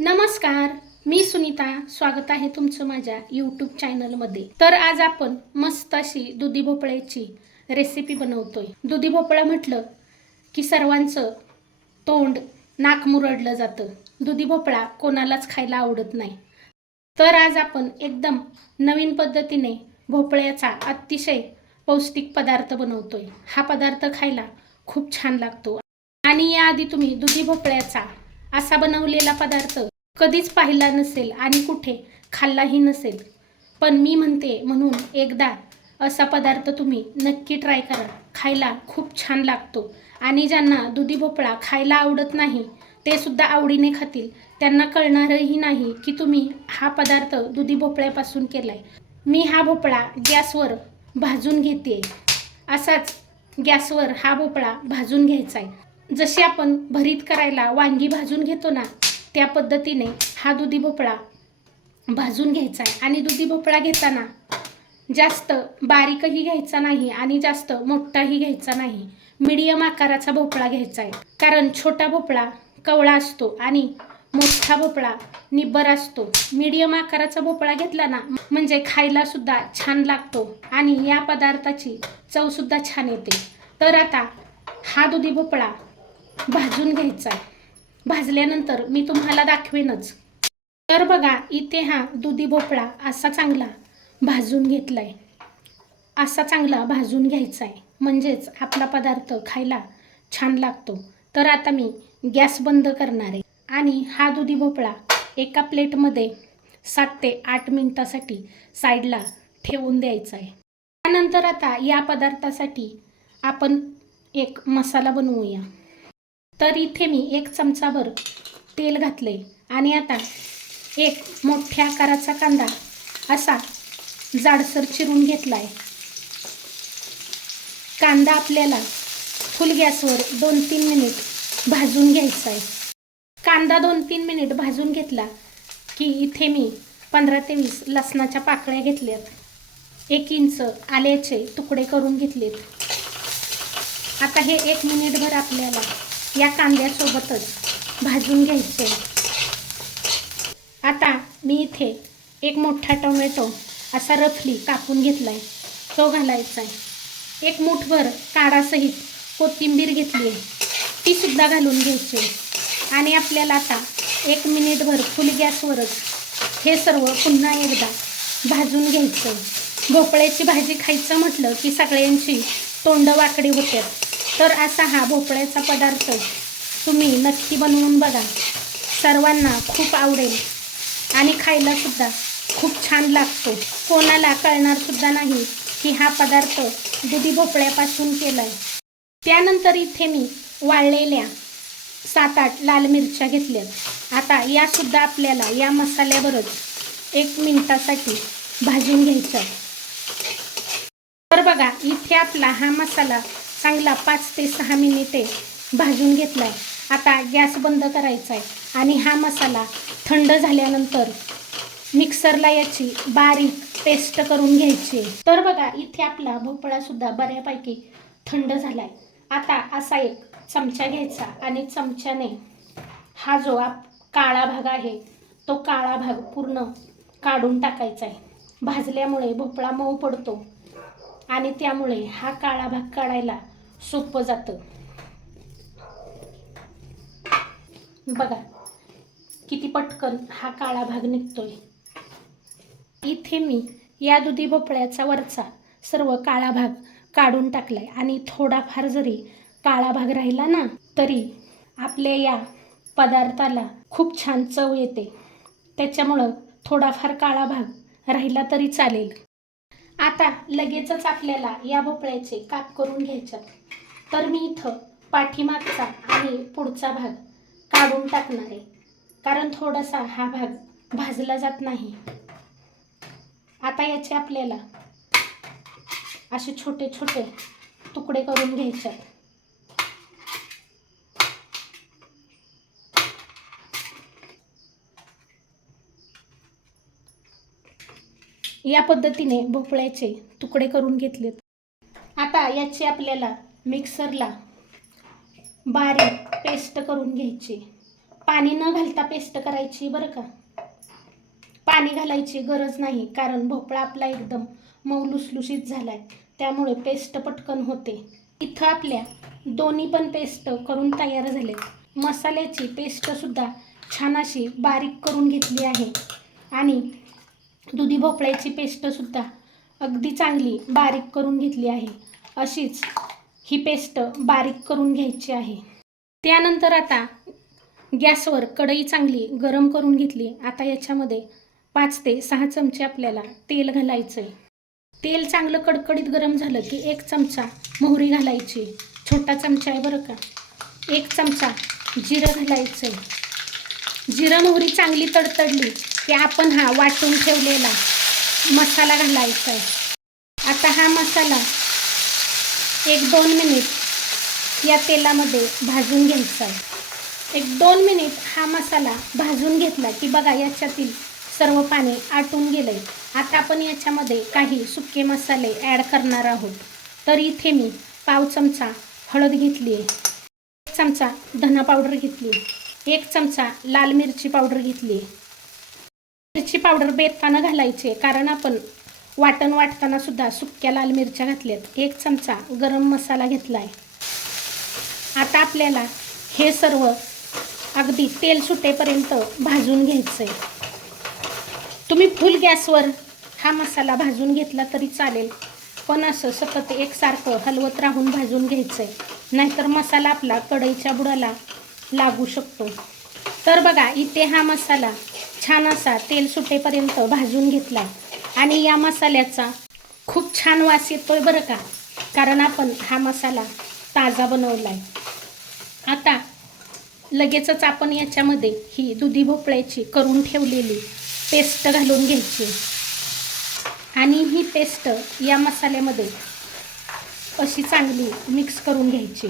नमस्कार मी सुनीता. स्वागत आहे तुमचं माझ्या यूट्यूब चॅनलमध्ये तर आज आपण मस्त अशी दुधी भोपळ्याची रेसिपी बनवतोय. दुधी भोपळा म्हटलं की सर्वांचं तोंड नाक मुरडलं जातं. दुधी भोपळा कोणालाच खायला आवडत नाही. तर आज आपण एकदम नवीन पद्धतीने भोपळ्याचा अतिशय पौष्टिक पदार्थ बनवतोय. हा पदार्थ खायला खूप छान लागतो. आणि याआधी तुम्ही दुधी भोपळ्याचा असा बनवलेला पदार्थ कधीच पाहिला नसेल आणि कुठे खाल्लाही नसेल. पण मी म्हणते म्हणून एकदा असा पदार्थ तुम्ही नक्की ट्राय करा. खायला खूप छान लागतो. आणि ज्यांना दुधी भोपळा खायला आवडत नाही ते सुद्धा आवडीने खातील. त्यांना कळणारही नाही की तुम्ही हा पदार्थ दुधी भोपळ्यापासून केलाय. मी हा भोपळा गॅसवर भाजून घेते असाच गॅसवर हा भोपळा भाजून घ्यायचा आहे जशी आपण भरीत करायला वांगी भाजून घेतो ना त्या पद्धतीने हा दुधी भोपळा भाजून घ्यायचा आहे. आणि दुधी भोपळा घेताना जास्त बारीकही घ्यायचा नाही आणि जास्त मोठाही घ्यायचा नाही. मीडियम आकाराचा भोपळा घ्यायचा आहे. कारण छोटा भोपळा कवळा असतो आणि मोठा भोपळा निब्बर असतो. मीडियम आकाराचा भोपळा घेतला ना म्हणजे खायला सुद्धा छान लागतो आणि या पदार्थाची चवसुद्धा छान येते. तर आता हा दुधी भोपळा भाजून घ्यायचा आहे भाजल्यानंतर मी तुम्हाला दाखवेनच. तर बघा इथे हा दुधी भोपळा असा चांगला भाजून घेतलाय. असा चांगला भाजून घ्यायचा आहे म्हणजेच आपला पदार्थ खायला छान लागतो. तर आता मी गॅस बंद करणार आहे. आणि हा दुधी भोपळा एका प्लेटमध्ये सात ते आठ मिनिटासाठी साईडला ठेवून द्यायचा आहे त्यानंतर आता या पदार्थासाठी आपण एक मसाला बनवूया. तर इथे मी एक चमचाभर तेल घातले आणि आता एक मोठ्या आकाराचा कांदा असा जाडसर चिरून घेतला आहे कांदा आपल्याला फुल गॅसवर दोन तीन मिनिट भाजून घ्यायचा आहे कांदा दोन तीन मिनिट भाजून घेतला की इथे मी पंधरा ते वीस लसणाच्या पाकळ्या घेतल्यात. एक इंच आल्याचे तुकडे करून घेतलेत. आता हे एक मिनिटभर आपल्याला या कांद्यासोबतच भाजून घ्यायचे. आता मी इथे एक मोठा टोमॅटो असा रफली कापून घेतला आहे तो घालायचा आहे एक मुठभर काढासहित कोथिंबीर घेतली आहे. ती सुद्धा घालून घ्यायची. आहे. आणि आपल्याला आता एक मिनिटभर फुल गॅसवरच हे सर्व पुन्हा एकदा भाजून घ्यायचं आहे. भोपळ्याची भाजी खायचं म्हटलं की सगळ्यांची तोंड वाकडी होतात तर असा हा भोपळ्याचा पदार्थ तुम्ही नक्की बनवून बघा. सर्वांना खूप आवडेल. आणि खायलासुद्धा खूप छान लागतो. कोणाला कळणारसुद्धा नाही की हा पदार्थ दुधी भोपळ्यापासून केला आहे त्यानंतर इथे मी वाळलेल्या सात आठ लाल मिरच्या घेतल्यात आता यासुद्धा आपल्याला या मसाल्यावरच एक मिनटासाठी भाजून घ्यायचं. आहे. तर बघा इथे आपला हा मसाला चांगला पाच ते सहा मिनिटे भाजून घेतला आहे आता गॅस बंद करायचा आहे आणि हा मसाला थंड झाल्यानंतर मिक्सरला याची बारीक पेस्ट करून घ्यायची. आहे. तर बघा इथे आपला भोपळासुद्धा बऱ्यापैकी थंड झाला आहे आता असा एक चमचा घ्यायचा आणि चमच्याने हा जो आप काळा भाग आहे तो काळा भाग पूर्ण काढून टाकायचा आहे भाजल्यामुळे भोपळा मऊ पडतो. आणि त्यामुळे हा काळा भाग काढायला सोपं जातं. बघा किती पटकन हा काळा भाग निघतोय. इथे मी या दुधी भोपळ्याचा वरचा सर्व काळा भाग काढून टाकलाय. आणि थोडाफार जरी काळा भाग राहिला ना तरी आपल्या या पदार्थाला खूप छान चव येते. त्याच्यामुळं थोडाफार काळा भाग राहिला तरी चालेल. आता लगेचच आपल्याला या भोपळ्याचे काप करून घ्यायच्यात. तर मी इथं पाठीमागचा आणि पुढचा भाग काढून टाकणार आहे. कारण थोडासा हा भाग भाजला जात नाही. आता याचे आपल्याला असे छोटे छोटे तुकडे करून घ्यायच्यात. या पद्धतीने भोपळ्याचे तुकडे करून घेतलेत. आता याची आपल्याला मिक्सरला बारीक पेस्ट करून घ्यायची. पाणी न घालता पेस्ट करायची बरं का? पाणी घालायची गरज नाही कारण भोपळा आपला एकदम मऊ लुसलुशीत झाला आहे त्यामुळे पेस्ट पटकन होते. इथं आपल्या दोन्ही पण पेस्ट करून तयार झाले मसाल्याची पेस्टसुद्धा छान अशी बारीक करून घेतली आहे. आणि दुधी भोपळ्याची पेस्टसुद्धा अगदी चांगली बारीक करून घेतली आहे. अशीच ही पेस्ट बारीक करून घ्यायची आहे. त्यानंतर आता गॅसवर कढई चांगली गरम करून घेतली. आता याच्यामध्ये पाच ते सहा चमचे आपल्याला तेल घालायचं आहे तेल चांगलं कडकडीत गरम झालं की एक चमचा मोहरी घालायची. छोटा चमचा आहे बरं का. एक चमचा जिरं घालायचं आहे जिरं मोहरी चांगली तडतडली की आपण हा वाटून ठेवलेला मसाला घालायचा आहे. आता हा मसाला एक दोन मिनिट या तेलामध्ये भाजून घ्यायचा आहे. एक दोन मिनिट हा मसाला भाजून घेतला की बघा याच्यातील सर्व पाणी आटून गेलं आहे आता आपण याच्यामध्ये काही सुके मसाले ॲड करणार आहोत. तर इथे मी पाव चमचा हळद घेतली आहे. एक चमचा धना पावडर घेतली एक चमचा लाल मिरची पावडर घेतली आहे. मिरची पावडर बेताना घालायचे कारण आपण वाटण वाटताना सुद्धा सुक्या लाल मिरच्या घातल्यात. एक चमचा गरम मसाला घेतला आहे आता आपल्याला हे सर्व अगदी तेल सुटेपर्यंत भाजून घ्यायचं आहे तुम्ही फुल गॅसवर हा मसाला भाजून घेतला तरी चालेल. पण असं सतत एकसारखं हलवत राहून भाजून घ्यायचं आहे नाहीतर मसाला आपला कढईच्या बुडाला लागू शकतो. तर बघा इथे हा मसाला छान असा तेल सुटेपर्यंत भाजून घेतला. आणि या मसाल्याचा खूप छान वास येतोय बरं का? कारण आपण हा मसाला ताजा बनवला आहे आता लगेचच आपण याच्यामध्ये ही दुधी भोपळ्याची करून ठेवलेली पेस्ट घालून घ्यायची. आणि ही पेस्ट या मसाल्यामध्ये अशी चांगली मिक्स करून घ्यायची.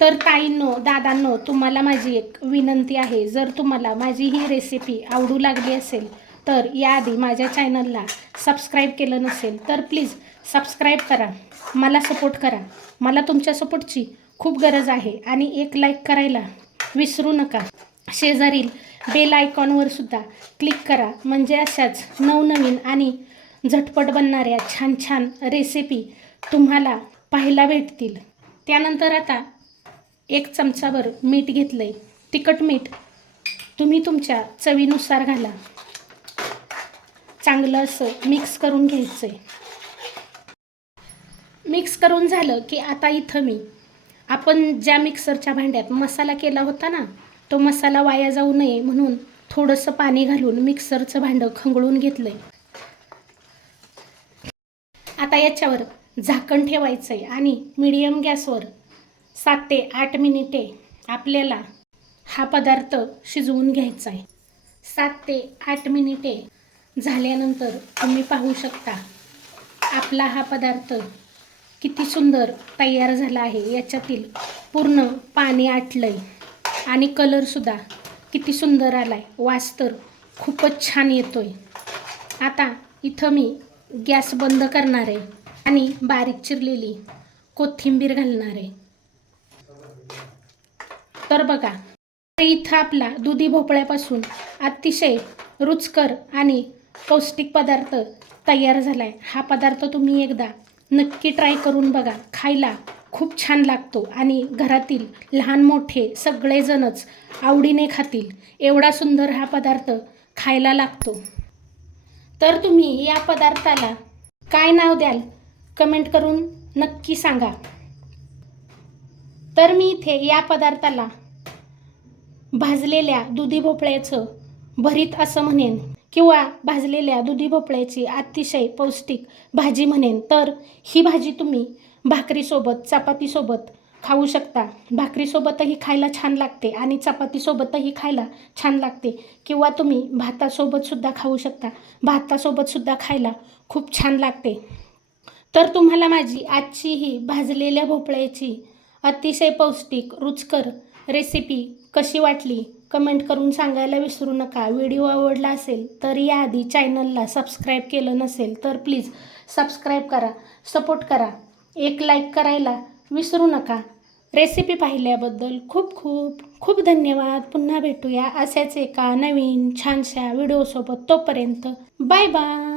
तर ताईंनो दादांनो तुम्हाला माझी एक विनंती आहे. जर तुम्हाला माझी ही रेसिपी आवडू लागली असेल तर याआधी माझ्या चॅनलला सबस्क्राईब केलं नसेल तर प्लीज सबस्क्राईब करा. मला सपोर्ट करा. मला तुमच्या सपोर्टची खूप गरज आहे. आणि एक लाईक करायला विसरू नका. शेजारील बेल आयकॉनवर सुद्धा क्लिक करा. म्हणजे अशाच नवनवीन आणि झटपट बनणाऱ्या छान छान रेसिपी तुम्हाला पाहायला भेटतील. त्यानंतर आता एक चमचाभर मीठ घेतलं आहे तिखट मीठ तुम्ही तुमच्या चवीनुसार घाला. चांगलं असं मिक्स करून घ्यायचं आहे मिक्स करून झालं की आता इथं मी आपण ज्या मिक्सरच्या भांड्यात मसाला केला होता ना तो मसाला वाया जाऊ नये म्हणून थोडंसं पाणी घालून मिक्सरचं भांडं खंगळून घेतलं आहे आता याच्यावर झाकण ठेवायचं आहे आणि मीडियम गॅसवर सात ते आठ मिनिटे आपल्याला हा पदार्थ शिजवून घ्यायचा आहे. सात ते आठ मिनिटे झाल्यानंतर तुम्ही पाहू शकता आपला हा पदार्थ किती सुंदर तयार झाला आहे. याच्यातील पूर्ण पाणी आटलं आहे आणि कलरसुद्धा किती सुंदर आला आहे वास तर खूपच छान येतो आहे आता इथं मी गॅस बंद करणार आहे आणि बारीक चिरलेली कोथिंबीर घालणार आहे. तर बघा. तर इथं आपला दुधी भोपळ्यापासून अतिशय रुचकर आणि पौष्टिक पदार्थ तयार झाला आहे हा पदार्थ तुम्ही एकदा नक्की ट्राय करून बघा. खायला खूप छान लागतो आणि घरातील लहान मोठे सगळेजणच आवडीने खातील. एवढा सुंदर हा पदार्थ खायला लागतो. तर तुम्ही या पदार्थाला काय नाव द्याल? कमेंट करून नक्की सांगा. तर मी इथे या पदार्थाला भाजलेल्या दुधी भोपळ्याचं भरीत असं म्हणेन. किंवा भाजलेल्या दुधी भोपळ्याची अतिशय पौष्टिक भाजी म्हणेन. तर ही भाजी तुम्ही भाकरीसोबत चपातीसोबत खाऊ शकता. भाकरीसोबतही खायला छान लागते आणि चपातीसोबतही खायला छान लागते. किंवा तुम्ही भातासोबतसुद्धा खाऊ शकता. भातासोबतसुद्धा खायला खूप छान लागते. तर तुम्हाला माझी आजची ही भाजलेल्या भोपळ्याची अतिशय पौष्टिक रुचकर रेसिपी कशी वाटली? कमेंट करून सांगायला विसरू नका. व्हिडिओ आवडला असेल तर याआधी चॅनलला सबस्क्राईब केलं नसेल तर प्लीज सबस्क्राईब करा सपोर्ट करा. एक लाईक करायला विसरू नका. रेसिपी पाहिल्याबद्दल खूप खूप खूप धन्यवाद. पुन्हा भेटूया अशाच एका नवीन छानशा व्हिडिओसोबत. तोपर्यंत बाय बाय.